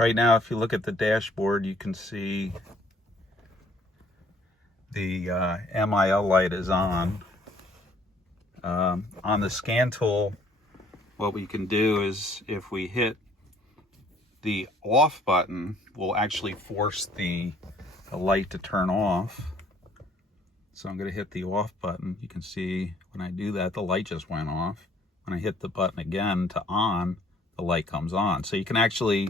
Right now, if you look at the dashboard, you can see the MIL light is on. On the scan tool, what we can do is if we hit the off button, we'll actually force the light to turn off. So I'm going to hit the off button. You can see when I do that, the light just went off. When I hit the button again to on, the light comes on. So you can actually,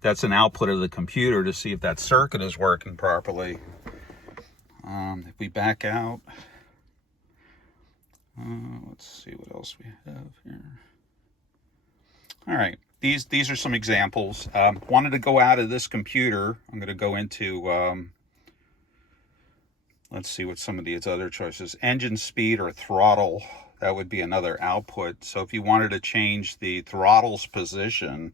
that's an output of the computer to see if that circuit is working properly. If we back out, let's see what else we have here. All right, these are some examples. Wanted to go out of this computer. I'm going to go into, let's see what some of these other choices. Engine speed or throttle, that would be another output. So if you wanted to change the throttle's position,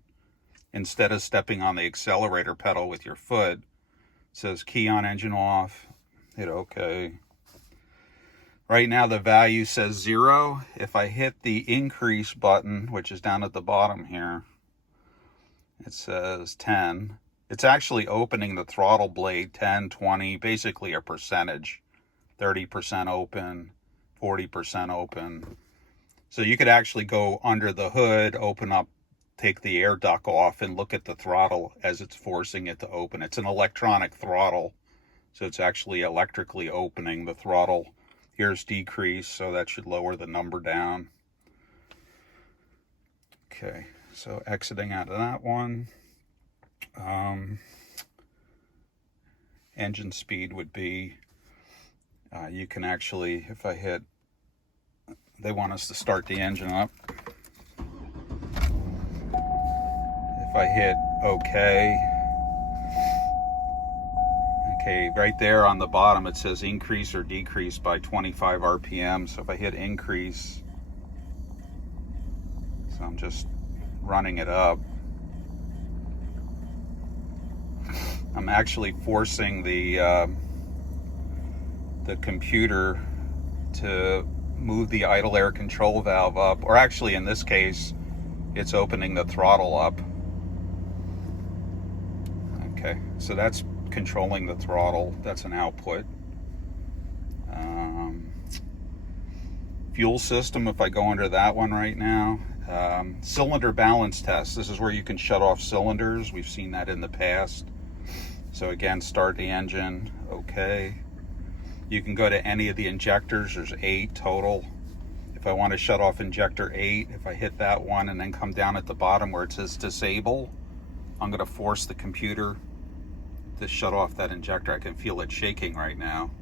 instead of stepping on the accelerator pedal with your foot, it says key on, engine off, hit OK. Right now the value says 0. If I hit the increase button, which is down at the bottom here, it says 10. It's actually opening the throttle blade 10, 20, basically a percentage. 30% open, 40% open. So you could actually go under the hood, open up, take the air duct off, and look at the throttle as it's forcing it to open. It's an electronic throttle, so it's actually electrically opening the throttle. Here's decrease, so that should lower the number down. Okay, so exiting out of that one. Engine speed would be, you can actually, if I hit, they want us to start the engine up. If I hit OK, okay, right there on the bottom it says increase or decrease by 25 RPM. So if I hit increase, so I'm just running it up, I'm actually forcing the computer to move the idle air control valve up, or actually in this case, it's opening the throttle up. Okay, so that's controlling the throttle. That's an output. Fuel system, if I go under that one right now. Cylinder balance test. This is where you can shut off cylinders. We've seen that in the past. So again, start the engine, okay. You can go to any of the injectors. There's 8 total. If I want to shut off injector 8, if I hit that one and then come down at the bottom where it says disable, I'm going to force the computer to shut off that injector. I can feel it shaking right now.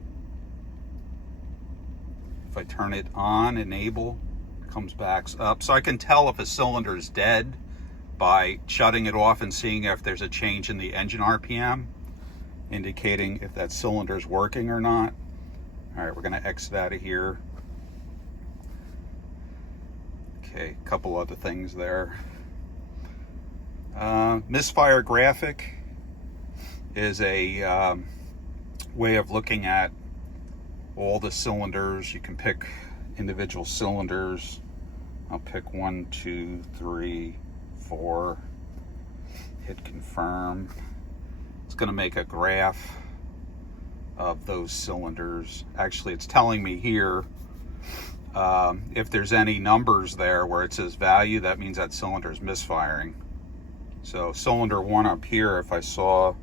If I turn it on, enable, it comes back up. So I can tell if a cylinder is dead by shutting it off and seeing if there's a change in the engine RPM, indicating if that cylinder is working or not. All right, we're going to exit out of here. Okay, a couple other things there. Misfire Graphic is a way of looking at all the cylinders. You can pick individual cylinders. I'll pick 1, 2, 3, 4. Hit confirm. It's going to make a graph of those cylinders. Actually, it's telling me here if there's any numbers there where it says value, that means that cylinder is misfiring. So cylinder 1 up here, if I saw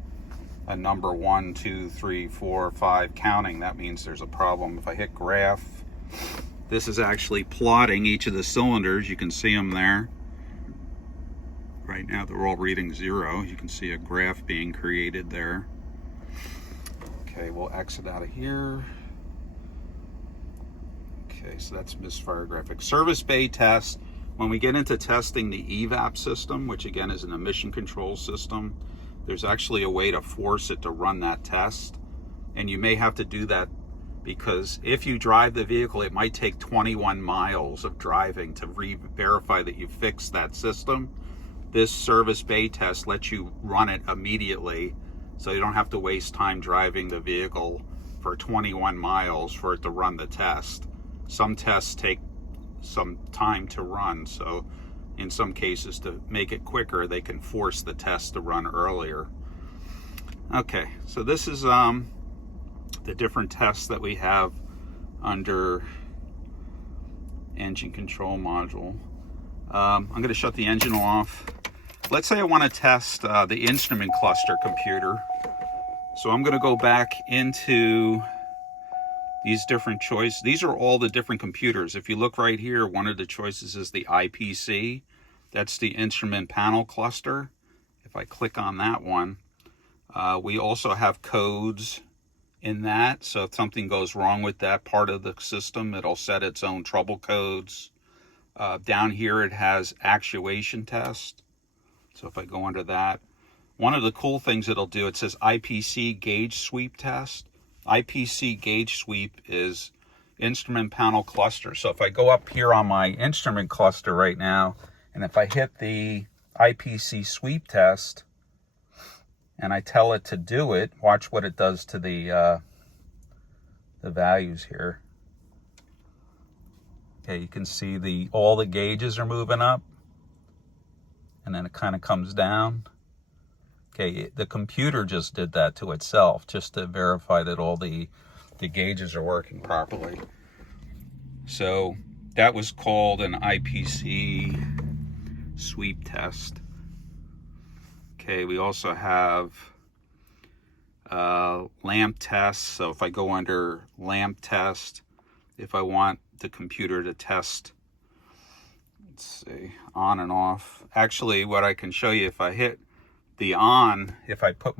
a number 1, 2, 3, 4, 5 counting, that means there's a problem. If I hit graph, this is actually plotting each of the cylinders. You can see them there. Right now they're all reading 0. You can see a graph being created there. Okay, we'll exit out of here. Okay, so that's Misfire Graphic. Service bay test. When we get into testing the Evap system, which again is an emission control system, there's actually a way to force it to run that test. And you may have to do that because if you drive the vehicle, it might take 21 miles of driving to verify that you fixed that system. This service bay test lets you run it immediately, so you don't have to waste time driving the vehicle for 21 miles for it to run the test. Some tests take some time to run, so in some cases, to make it quicker, they can force the test to run earlier. Okay, so this is the different tests that we have under engine control module. I'm going to shut the engine off. Let's say I want to test the instrument cluster computer. So I'm going to go back into these different choices. These are all the different computers. If you look right here, one of the choices is the IPC. That's the instrument panel cluster. If I click on that one, we also have codes in that. So if something goes wrong with that part of the system, it'll set its own trouble codes. Down here, it has Actuation Test. So if I go under that, one of the cool things it'll do, it says IPC Gauge Sweep Test. IPC Gauge Sweep is instrument panel cluster. So if I go up here on my instrument cluster right now, and if I hit the IPC Sweep Test, and I tell it to do it, watch what it does to the values here. Okay, you can see all the gauges are moving up, and then it kind of comes down. Okay, the computer just did that to itself, just to verify that all the gauges are working properly. So that was called an IPC sweep test. Okay, we also have lamp tests. So if I go under lamp test, if I want the computer to test, let's see, on and off. Actually, what I can show you, if I hit the on, if I put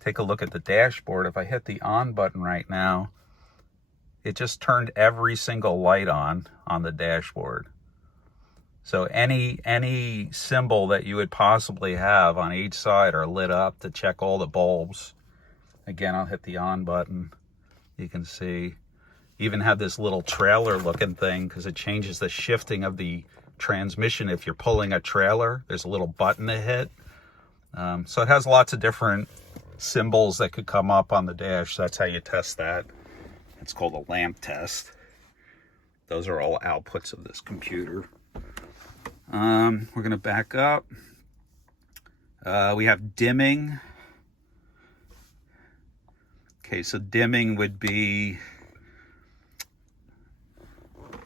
take a look at the dashboard, if I hit the on button right now, it just turned every single light on the dashboard. So any symbol that you would possibly have on each side are lit up to check all the bulbs. Again, I'll hit the on button. You can see, even have this little trailer looking thing because it changes the shifting of the transmission. If you're pulling a trailer, there's a little button to hit. So it has lots of different symbols that could come up on the dash. So that's how you test that. It's called a lamp test. Those are all outputs of this computer. We're going to back up. We have dimming. Okay, so dimming would be,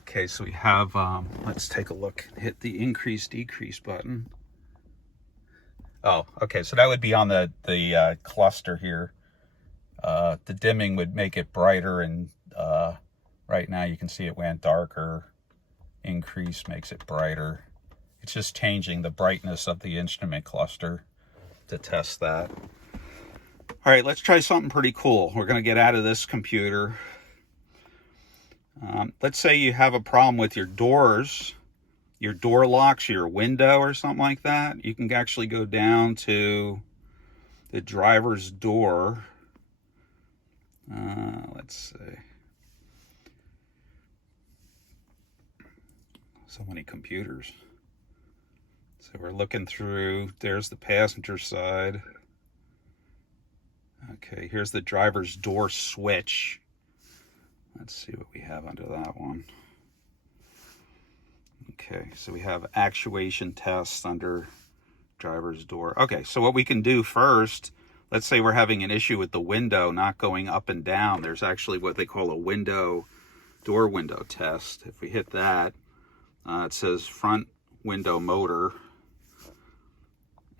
okay, so we have, let's take a look, hit the increase, decrease button. Oh, okay, so that would be on the cluster here. The dimming would make it brighter, and right now you can see it went darker. Increase makes it brighter. It's just changing the brightness of the instrument cluster to test that. All right, let's try something pretty cool. We're going to get out of this computer. Let's say you have a problem with your doors, your door locks, your window or something like that. You can actually go down to the driver's door. Let's see. So many computers. So we're looking through, there's the passenger side. Okay, here's the driver's door switch. Let's see what we have under that one. Okay, so we have actuation test under driver's door. Okay, so what we can do first, let's say we're having an issue with the window not going up and down. There's actually what they call a door window test. If we hit that, it says front window motor.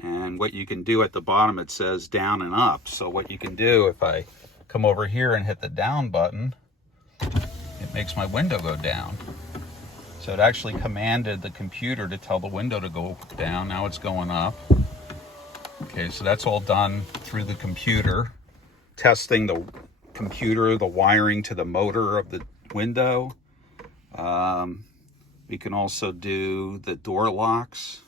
And what you can do at the bottom, it says down and up. So what you can do, if I come over here and hit the down button, it makes my window go down. So it actually commanded the computer to tell the window to go down. Now it's going up. Okay, so that's all done through the computer. Testing the computer, the wiring to the motor of the window. We can also do the door locks.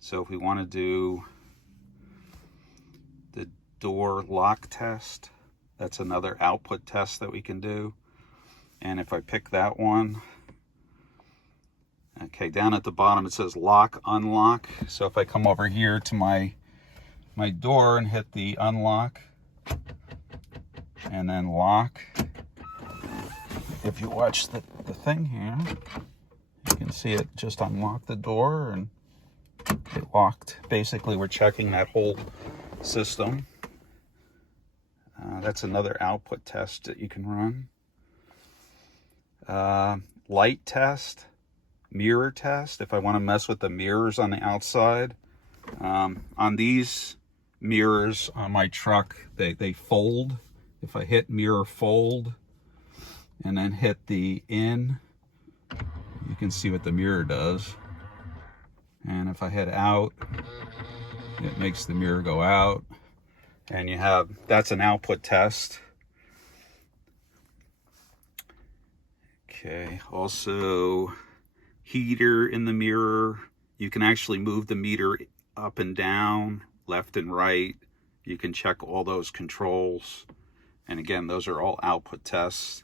So if we want to do the door lock test, that's another output test that we can do. And if I pick that one, okay, down at the bottom it says lock, unlock. So if I come over here to my door and hit the unlock and then lock, if you watch the thing here, you can see it just unlocked the door and it locked. Basically, we're checking that whole system. That's another output test that you can run. Light test, mirror test, if I want to mess with the mirrors on the outside. On these mirrors on my truck, they fold. If I hit mirror fold and then hit the in, you can see what the mirror does. And if I hit out, it makes the mirror go out. And you have, that's an output test. Okay, also heater in the mirror. You can actually move the meter up and down, left and right. You can check all those controls. And again, those are all output tests.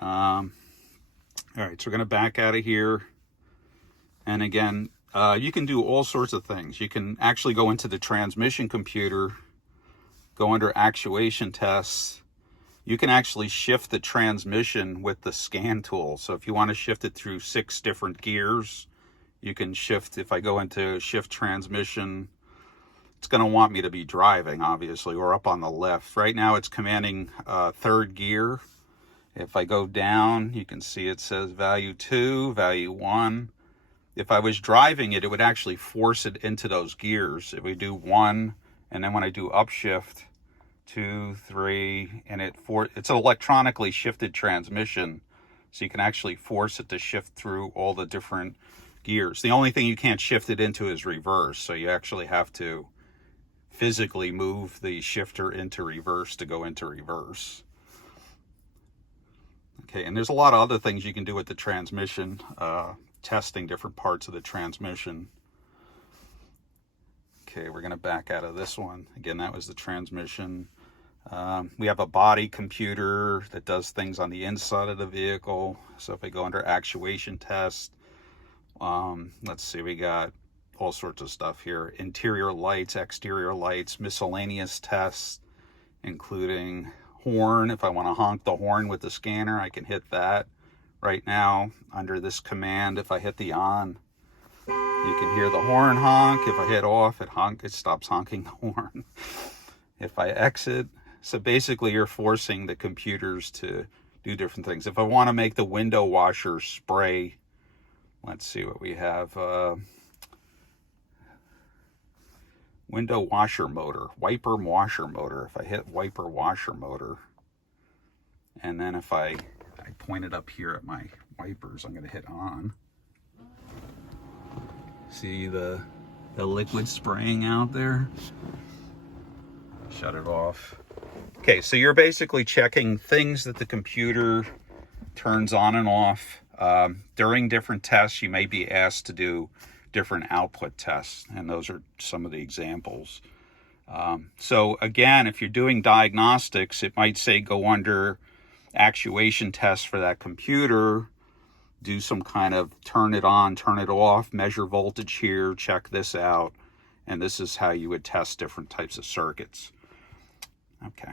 All right, so we're gonna back out of here. And again, you can do all sorts of things. You can actually go into the transmission computer, go under Actuation Tests. You can actually shift the transmission with the scan tool. So if you want to shift it through 6 different gears, you can shift. If I go into shift transmission, it's going to want me to be driving, obviously, or up on the left. Right now it's commanding 3rd gear. If I go down, you can see it says value 2, value 1. If I was driving it, it would actually force it into those gears. If we do 1, and then when I do upshift, 2, 3, and it's an electronically shifted transmission, so you can actually force it to shift through all the different gears. The only thing you can't shift it into is reverse, so you actually have to physically move the shifter into reverse to go into reverse. Okay, and there's a lot of other things you can do with the transmission, testing different parts of the transmission. Okay, we're going to back out of this one. Again, that was the transmission. We have a body computer that does things on the inside of the vehicle. So if I go under Actuation Test, let's see, we got all sorts of stuff here. Interior lights, exterior lights, miscellaneous tests, including horn. If I want to honk the horn with the scanner, I can hit that. Right now, under this command, if I hit the on, you can hear the horn honk. If I hit off, it stops honking the horn. If I exit, so basically you're forcing the computers to do different things. If I want to make the window washer spray, let's see what we have. Window washer motor, wiper washer motor. If I hit wiper washer motor, and then if I point it up here at my wipers, I'm going to hit on. See the liquid spraying out there? Shut it off. Okay, so you're basically checking things that the computer turns on and off. During different tests, you may be asked to do different output tests, and those are some of the examples. So again, if you're doing diagnostics, it might say go under Actuation Test for that computer, do some kind of turn it on, turn it off, measure voltage here, check this out, and this is how you would test different types of circuits. Okay.